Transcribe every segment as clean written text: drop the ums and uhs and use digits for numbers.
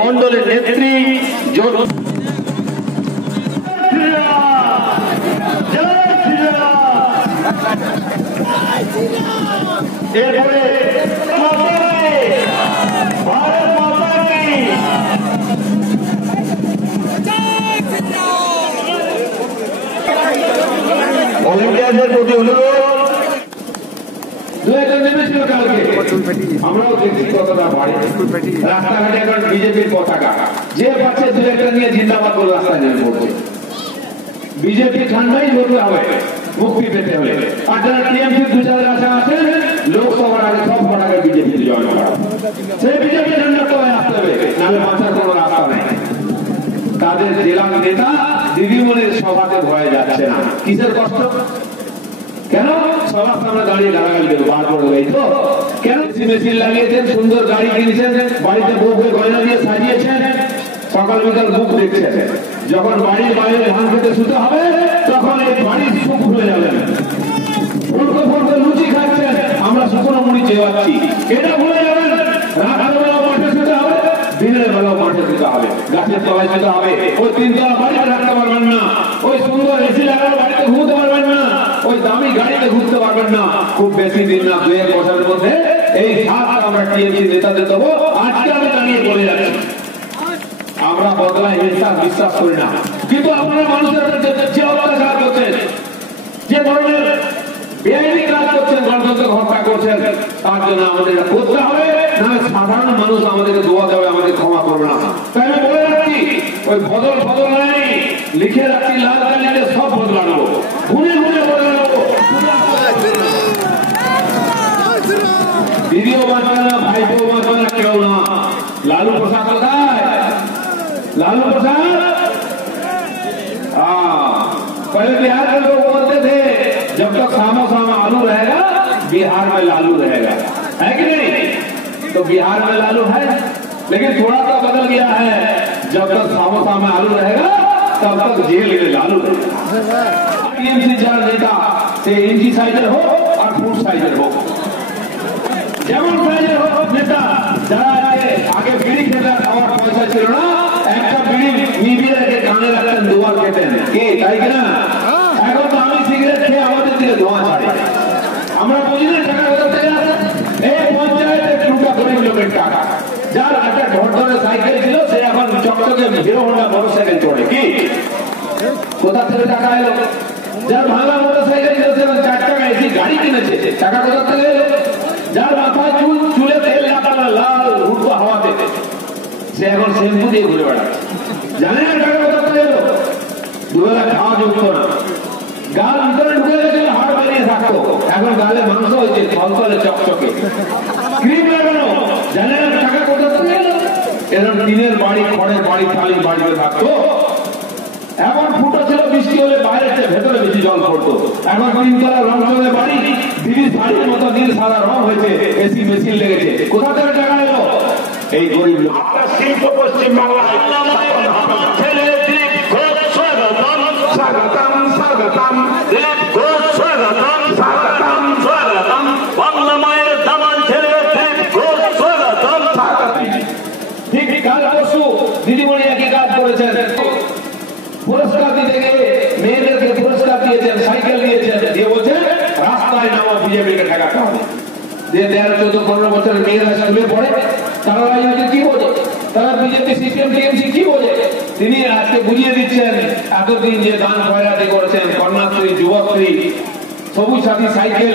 মন্ডলের নেত্রী এরপরে ভারত মাতা কি অলিম্পিয়ানদের প্রতি অনুরোধ নেমেছিল কালকে আমরাও দেখছি কতটা ভারী রাস্তাঘাটে এখন বিজেপির পতাকা যে পাচ্ছে দু একটা নিয়ে জিন্দাবাদ করে রাস্তায় নেমে পড়ছে বিজেপি ঠান্ডাই ধরতে হবে মুক্তি পেতে হলে আর যারা টিএমসির দু চারের আশা আছে লোকসভার আগে সব কটাকে বিজেপিতে জয়েন করা সেই বিজেপি ঠান্ডা তো আসতে হবে নাহলে বাঁচার কোনো রাস্তা নেই তাদের জেলা নেতা দিদিমণির সভাতে ভয়ে যাচ্ছে না কিসের কষ্ট কেন সবার সামনে দাঁড়িয়ে গালাগালি দেবো বার করে দেবে তো কেন মেশিন লাগিয়েছেন সুন্দর গাড়ি কিনেছেন বাড়িতে বউকে গয়না দিয়ে সাজিয়েছেন সকাল বিকাল মুখ দেখছেন যখন বাড়ির বাইরে ধান খেতে শুতে হবে তখন এই বাড়ির সুখ ভুলে যাবেন ফুলকো ফুলকো লুচি খাচ্ছেন আমরা শুকনো মুড়ি চেয়ে এটা ভুলে যাবেন রাত্রেবেলা মাঠে শুতে হবে দিনের বেলাও মাঠে শুতে হবে গাছের তলায় শুতে হবে ওই তিনতলা বাড়িতে থাকতে পারবেন না ওই সুন্দর এসি লাগানো বাড়িতে ঘুমতে পারবেন না ওই দামি গাড়িতে ঘুরতে পারবেন না খুব বেশি দিন না 2 বছরের মধ্যে এই সাথ আমরা টিএমসি নেতাদের দেবো আজকে আমি দাঁড়িয়ে বলে যাচ্ছি আমরা বদলায় হিংসা বিশ্বাস করি না কিন্তু আপনারা মানুষের যে অত্যাচার করছেন যে ধরনের বেআইনি কাজ করছেন গণতন্ত্র হত্যা করছেন তার জন্য আমাদের এটা করতে হবে নাহলে সাধারণ মানুষ আমাদেরকে দোয়া দেবে আমাদের ক্ষমা করবে না তাই আমি বলে রাখছি ওই বদল নাই লিখে রাখছি লাল কালিতে সব বদলানো ঘুরে ঘুরে বদলানো দিদিও বাঁচবে না ভাইকেও বাঁচবে না কেউ না লালু প্রসাদ কোথায় लालू प्रसाद पहले बिहार के लोग बोलते थे जब तक सामो सामा आलू रहेगा बिहार में लालू रहेगा है कि नहीं तो बिहार में लालू है लेकिन थोड़ा सा बदल गया है जब तक सामो सामा आलू रहेगा तब तक जेल में लालू रहेगा टीएमसी যারা নেতা সে ইঞ্চি সাইজের হোক আর ফুট সাইজের হোক যেমন সাইজের হোক নেতা যারা আগে বিড়ি খেতে খাওয়ার পয়সা ছিল না একটা বিড়ি নিবিয়ে রেখে কানে রাখতেন দুবার খেতেন কি তাই কিনা এখন তো আমি সিগারেট খেয়ে আমাদের দিকে ধোঁয়া ছাড়ে আমরা বুঝি না টাকা কোথা থেকে আসে এই পঞ্চায়েতের টুকা গরিব লোকের টাকা যার একটা ঘর ধরে সাইকেল ছিল সে এখন চকচকে হিরো হোন্ডা মোটর সাইকেল চড়ে কি কোথা থেকে টাকা এলো যার ভাঙা মোটর সাইকেল ছিল সে 4 টাকা এসি গাড়ি কিনেছে টাকা কোথা থেকে এলো যার মাথায় চুলে তেল লাগানো লাল উঠবো হাওয়াতে সে এখন শ্যাম্পু দিয়ে ঘুরে বেড়াচ্ছে জানেন না টাকা কোথা থেকে এলো দুবেলা খাওয়া যুক্ত না গাল ভিতরে ঢুকে গেছিল হাড় বেরিয়ে থাকতো এখন গালে মাংস হয়েছে থলথলে চকচকে ক্রিম লাগানো জানেন না টাকা কোথা থেকে এলো এরকম টিনের বাড়ি খড়ের বাড়ি টালির বাড়িতে থাকতো এমন ফুটো ছিল বৃষ্টি হলে বাইরে ভেতরে বেশি জল পড়তো এখন 3 তলা রং চলে বাড়ি দিদি শাড়ির মতো নীল সাদা রং হয়েছে এসি মেশিন লেগেছে কোথা থেকে টাকা এলো এই গরিব লোক শিল্প পশ্চিম বাংলায় বাংলা মায়ের দামাল ছেলে ঠিক কাল পরশু দিদিমণি একই কাজ করেছেন পুরস্কার দিতে গিয়ে মেয়েদেরকে পুরস্কার দিয়েছেন সাইকেল দিয়েছেন দিয়ে বলছেন রাস্তায় নামা বিজেপিকে ঠেকাতে হবে যে 13, 14, 15 বছরের মেয়েরা স্কুলে পড়ে তারা রাজনীতি কি বোঝে তারা বিজেপি সিস্টেম টিএমসি কি বোঝে তিনি আজকে বুঝিয়ে দিচ্ছেন এতদিন যে দান খয়রাতি করেছেন কন্যাশ্রী যুবশ্রী সবুজ সাথী সাইকেল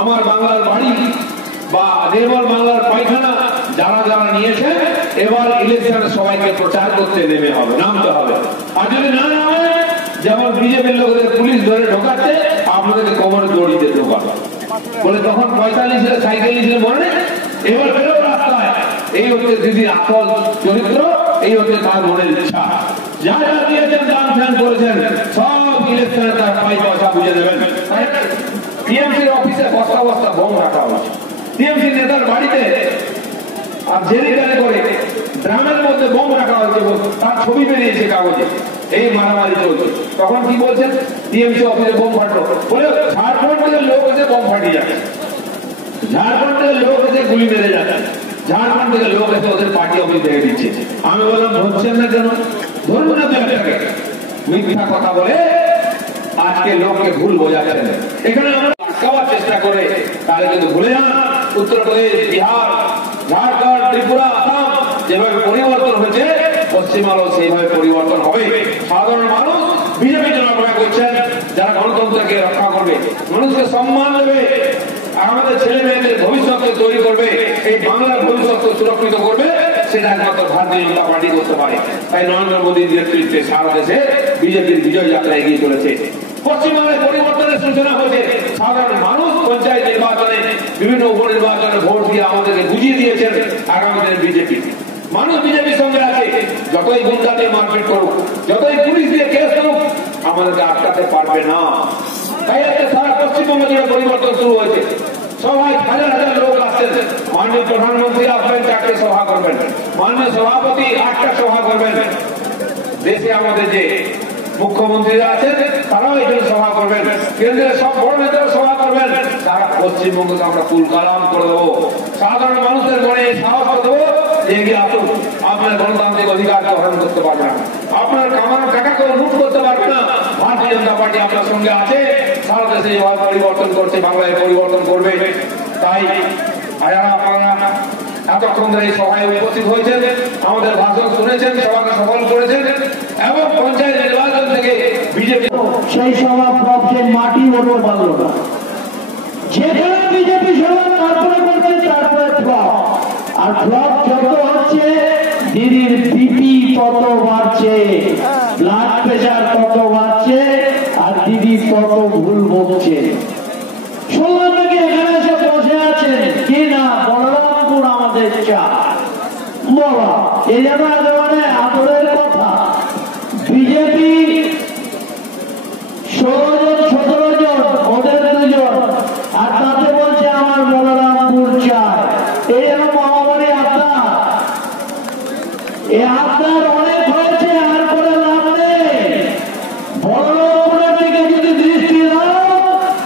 আমার বাংলার বাড়ি বা নির্মল বাংলার পায়খানা যারা যারা নিয়েছেন এবার ইলেকশনে সবাইকে প্রচার করতে নেমে হবে নামতে হবে আর যদি না নামে যেমন বিজেপির লোকদের পুলিশ ধরে ঢোকাচ্ছে আপনাদেরকে কোমরে দড়ি দিয়ে ঢোকাবে বলে তখন 45 সাইকেল নিয়েছিল মনে এবার বেরো রাস্তায় এই হচ্ছে দিদির আসল চরিত্র এই হচ্ছে তার মনের ইচ্ছা যা যা দিয়েছেন দান ধ্যান করেছেন সব ইলেকশনে তার পয়সা বুঝে দেবেন টিএমসির অফিসে বস্তা বস্তা বোম রাখা হয়েছে টিএমসি নেতার বাড়িতে আর জেরিকালে করে ড্রামের মধ্যে বোম রাখা হয়েছে তার ছবি বেরিয়েছে কাগজে এই মারামারি চলছে তখন কি বলছেন টিএমসি অফিসে বোম ফাটলো বলে ঝাড়খণ্ড থেকে লোক এসে বোম ফাটিয়ে যাচ্ছে ঝাড়খণ্ড থেকে লোক এসে গুলি মেরে যাচ্ছে ঝাড়খণ্ড থেকে লোক এসে ওদের পার্টি অফিস দেখে দিচ্ছে। আমি বললাম ধরছেন না কেন? ধরুন না একটাকে। মিথ্যা কথা বলে আজকে লোককে ভুল বোঝাচ্ছেন। এখানে আমরা আটকাবার চেষ্টা করে তাহলে কিন্তু ভুলে যান উত্তরপ্রদেশ, বিহার, ঝাড়খণ্ড, ত্রিপুরা, আসাম যেভাবে পরিবর্তন হয়েছে পশ্চিমবঙ্গ সেইভাবে পরিবর্তন হবে। সাধারণ মানুষ বিজেপি জনগণনা করছেন যারা গণতন্ত্রকে রক্ষা করবে, মানুষকে সম্মান দেবে, আমাদের ছেলে মেয়েদের ভবিষ্যৎকে তৈরি করবে, এই বাংলার ভবিষ্যৎকে সুরক্ষিত করবে, সেটা একমাত্র ভারতীয় জনতা পার্টি করতে পারে। তাই নরেন্দ্র মোদীর নেতৃত্বে সারা দেশে বিজেপির বিজয় যাত্রা এগিয়ে চলেছে। পশ্চিমবঙ্গের পরিবর্তনের সূচনা হয়েছে। সাধারণ মানুষ পঞ্চায়েত নির্বাচনে, বিভিন্ন উপনির্বাচনে ভোট দিয়ে আমাদেরকে বুঝিয়ে দিয়েছেন আগামী দিনে বিজেপি। মানুষ বিজেপির সঙ্গে আছে। যতই গুন্ডা দিয়ে মারপিট করুক, যতই পুলিশ দিয়ে কেস করুক, আমাদেরকে আটকাতে পারবে না। তাই আজকে সারা পশ্চিমবঙ্গ জুড়ে পরিবর্তন শুরু হয়েছে। সবাই হাজার হাজার লোক আসছেন। মাননীয় প্রধানমন্ত্রী আসবেন, 4টে সভা করবেন। মাননীয় সভাপতি 8টা সভা করবেন। দেশে আমাদের যে মুখ্যমন্ত্রীরা আছেন তারাও এখানে সভা করবেন। কেন্দ্রের সব বড় নেতারা সভা করবেন। তারা পশ্চিমবঙ্গকে আমরা কুলকালাম করে দেবো। সাধারণ মানুষের মনে সাহস দেবো, এগিয়ে আসুন। আপনার গণতান্ত্রিক অধিকারকে হরণ করতে পারবে না, আপনার কামানো টাকাকে লুট করতে পারবে না। ভারতীয় জনতা পার্টি আপনার সঙ্গে আছে। সারা দেশে যেভাবে পরিবর্তন করছে, বাংলায় পরিবর্তন করবে। তাই আপনারা এতক্ষণ ধরে এই সভায় উপস্থিত হয়েছেন, আমাদের ভাষণ শুনেছেন, সভাকে সফল করেছেন এবং পঞ্চায়েত নির্বাচন থেকে বিজেপি সেই সভা প্রবচেন মাটি ওঠো পারল না। যেখানে বিজেপি সভা তারপরে করছে, তারপরে ফ্লপ। আর ফ্লপ যত হচ্ছে, দিদির বিপি তত বাড়ছে, ব্লাড প্রেশার তত বাড়ছে, আর দিদি তত ভুল বকছে। শুনলাম নাকি এখানে এসে বসে আছেন কি না বলরামপুর আমাদের চা বলা, এই যেন একেবারে আদরের কথা। বিজেপি 16 জন, 17 জন, ওদের 2 জন, আর তাতে বলছে আমার বলরামপুর চায়। এই যেন মহামারী আত্মা। এই আত্মার অনেক হয়েছে, আর করে লাভ নেই। বলরামপুরের দিকে যদি দৃষ্টি দাও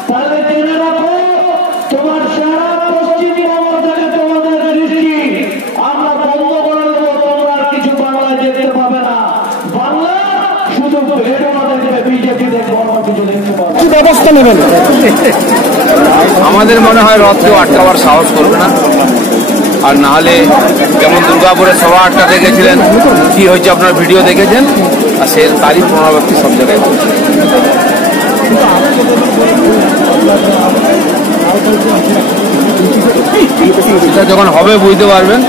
তাহলে জেনে রাখো তোমার সারা পশ্চিমবঙ্গ থেকে তোমাদের দৃষ্টি আমরা বন্ধ করে দেবো। তোমরা আর কিছু বাংলায় দেখতে পাবে না। বাংলা শুধু ভেড়োয়া দেখবে, বিজেপি দেখবো, অন্য কিছু দেখতে পাবে। কি ব্যবস্থা নেবেন? আমাদের মনে হয় রথ কেউ আটকাবার সাহস করবে না। আর না হলে যেমন দুর্গাপুরে সভা আটকাতে গেছিলেন, কি হয়েছে আপনার ভিডিও দেখেছেন, আর সে তারই পুনরাবৃত্তি সব জায়গায় হচ্ছে। এটা যখন হবে বুঝতে পারবেন।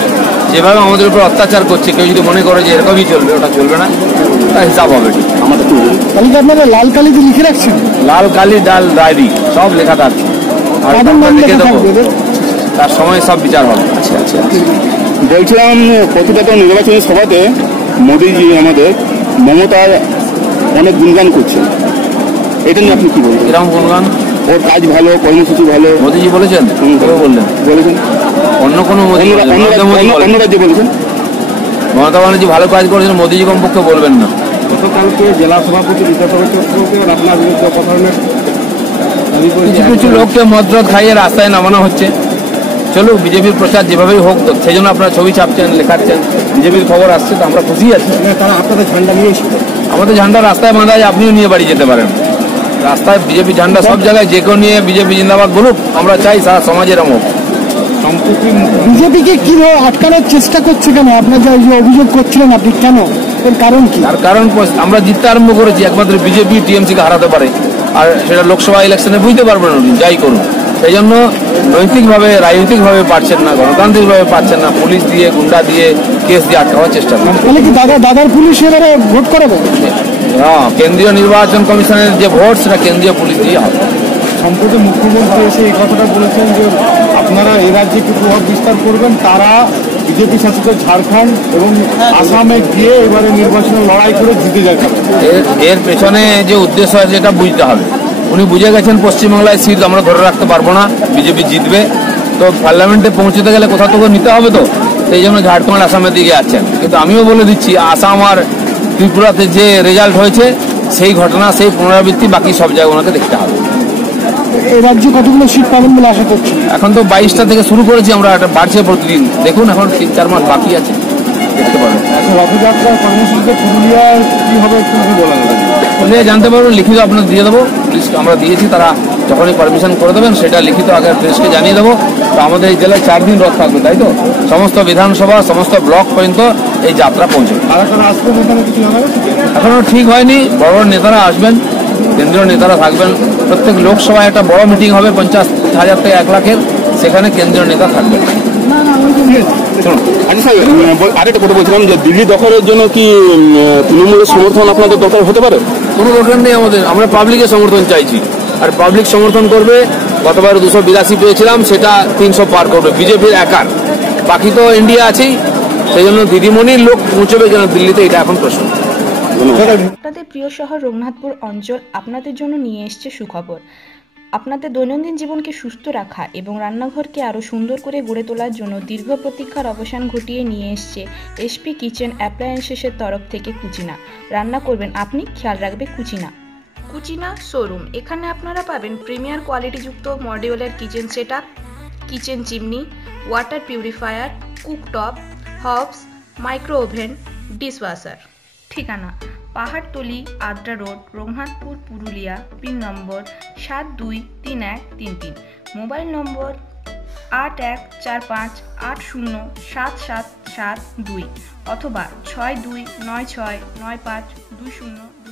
যেভাবে আমাদের উপর অত্যাচার করছে, কেউ যদি মনে করে যে এরকমই চলবে, ওটা চলবে না, তার হিসাব হবে। কালকে আপনারা লাল কালি দিয়ে লিখে রাখছেন? লাল কালি ডাল ডায়েরি সব লেখা থাকছে, আর লিখে দেবো, তার সময় সব বিচার হবে। আচ্ছা আচ্ছা, বলছিলাম প্রতিটা নির্বাচনী সভাতে মোদীজি আমাদের মমতার অনেক গুণগান করছেন, এটা নিয়ে আপনি কি বলবেন? এরকম গুণগান? ওর কাজ ভালো, কর্মসূচি ভালো। মোদীজি বলেছেন? বলেছেন অন্য কোনো মোদী, অন্য রাজ্যে বলেছেন। মমতা ব্যানার্জি ভালো কাজ করেছেন, মোদীজি কমপক্ষে বলবেন না। গতকালকে জেলা সভাপতি আপনার কিছু কিছু লোককে মদরদ খাইয়ে রাস্তায় নামানো হচ্ছে। চলুক, বিজেপির প্রচার যেভাবেই হোক, সেই জন্য আপনারা ছবি ছাপছেন, লেখাচ্ছেন, বিজেপির খবর আসছে, তো আমরা খুশি আছি। তারা আপনাদের ঝান্ডা নিয়ে এসেছে। আমাদের ঝান্ডা রাস্তায় বাঁধা আছে, আপনিও নিয়ে বাড়ি যেতে পারেন। রাস্তায় বিজেপি ঝান্ডা সব জায়গায়, যে কেউ নিয়ে বিজেপি জিন্দাবাদ বলুক, আমরা চাই সারা সমাজের এমন। সম্প্রতি বিজেপিকে কিভাবে আটকানোর চেষ্টা করছে কেন? আপনার যে অভিযোগ করছিলেন, আপনি কেন, এর কারণ কি? তার কারণ আমরা জিততে আরম্ভ করেছি, একমাত্র বিজেপি টিএমসিকে হারাতে পারে, আর সেটা লোকসভা ইলেকশনে বুঝতে পারবেন না, যাই করুন। সেই জন্য নৈতিকভাবে, রাজনৈতিকভাবে পারছেন না, গণতান্ত্রিকভাবে পারছেন না, পুলিশ দিয়ে, গুন্ডা দিয়ে, কেস দিয়ে আটকাবার চেষ্টা করেন। তাহলে কি দাদার পুলিশ এবারে ভোট করাবে? হ্যাঁ, কেন্দ্রীয় নির্বাচন কমিশনের যে ভোট, সেটা কেন্দ্রীয় পুলিশ দিয়ে হবে। সম্প্রতি মুখ্যমন্ত্রী এসে এই কথাটা বলেছেন যে আপনারা এই রাজ্যে কি প্রভাব বিস্তার করবেন, তারা বিজেপি শাসিত ঝাড়খণ্ড এবং আসামে গিয়ে এবারে নির্বাচনে লড়াই করে জিতে যাবে। এর পেছনে যে উদ্দেশ্য আছে এটা বুঝতে হবে। উনি বুঝে গেছেন পশ্চিমবাংলায় সিট আমরা ধরে রাখতে পারবো না, বিজেপি জিতবে, তো পার্লামেন্টে পৌঁছতে গেলে কোথা থেকে নিতে হবে, তো সেই জন্য ঝাড়খণ্ড আসামের দিকে আছেন। কিন্তু আমিও বলে দিচ্ছি, আসাম আর ত্রিপুরাতে যে রেজাল্ট হয়েছে, সেই ঘটনা, সেই পুনরাবৃত্তি বাকি সব জায়গায় ওনাকে দেখতে হবে। এই রাজ্যে কতগুলো সিট পাবেন বলে আশা করছেন? এখন তো 22টা থেকে শুরু করেছি আমরা, একটা বাড়ছে প্রতিদিন। দেখুন এখন 3-4 মাস বাকি আছে, দেখতে পাবেন। এখন রথযাত্রার কর্মসূচিতে পুরুলিয়ার কি হবে একটু বলা যাবে? পুরুলিয়া জানতে পারবেন, লিখিত আপনার দিয়ে দেবো, লিস্ট আমরা দিয়েছি, তারা যখনই পারমিশন করে দেবেন সেটা লিখিত আগে প্রেসকে জানিয়ে দেবো। তো আমাদের এই জেলায় 4 দিন রথ থাকবে, তাই তো সমস্ত বিধানসভা সমস্ত ব্লক পর্যন্ত এই যাত্রা পৌঁছবে। তারা আসবে এখানে কিছু জানা গেছে? এখনো ঠিক হয়নি, বড় বড় নেতারা আসবেন, কেন্দ্রীয় নেতারা থাকবেন। প্রত্যেক লোকসভায় একটা বড় মিটিং হবে 50,000 থেকে 1 লাখের, সেখানে কেন্দ্রীয় নেতা থাকবেন। আচ্ছা স্যার, আরেকটা কথা বলছিলাম যে দিল্লি দখলের জন্য কি তৃণমূলের সমর্থন আপনাদের দরকার হতে পারে? কোনো দরকার নেই আমাদের, আমরা পাবলিকের সমর্থন চাইছি, আর পাবলিক সমর্থন করবে। গতবার 282 পেয়েছিলাম, সেটা 300 পার করবে বিজেপির একার, বাকি তো ইন্ডিয়া আছেই। সেই জন্য দিদিমণির লোক পৌঁছবে কেন দিল্লিতে, এটা এখন প্রশ্ন। আপনাদের প্রিয় শহর রঘুনাথপুর অঞ্চল আপনাদের জন্য নিয়ে এসছে সুখবর। আপনাদের দৈনন্দিন জীবনকে সুস্থ রাখা এবং রান্নাঘরকে আরও সুন্দর করে গড়ে তোলার জন্য দীর্ঘ প্রতীক্ষার অবসান ঘটিয়ে নিয়ে এসছে এসপি কিচেন অ্যাপ্লায়েন্সেসের তরফ থেকে কুচিনা। রান্না করবেন আপনি, খেয়াল রাখবে কুচিনা। কুচিনা শোরুম, এখানে আপনারা পাবেন প্রিমিয়ার কোয়ালিটিযুক্ত modular kitchen setup, kitchen chimney, water purifier, cooktop, hobs, micro oven, dishwasher. ঠিকানা Paharatali, Adra road, Raghunathpur, Purulia. Pin number 723133। Mobile number 8145807772 অথবা 6296952020।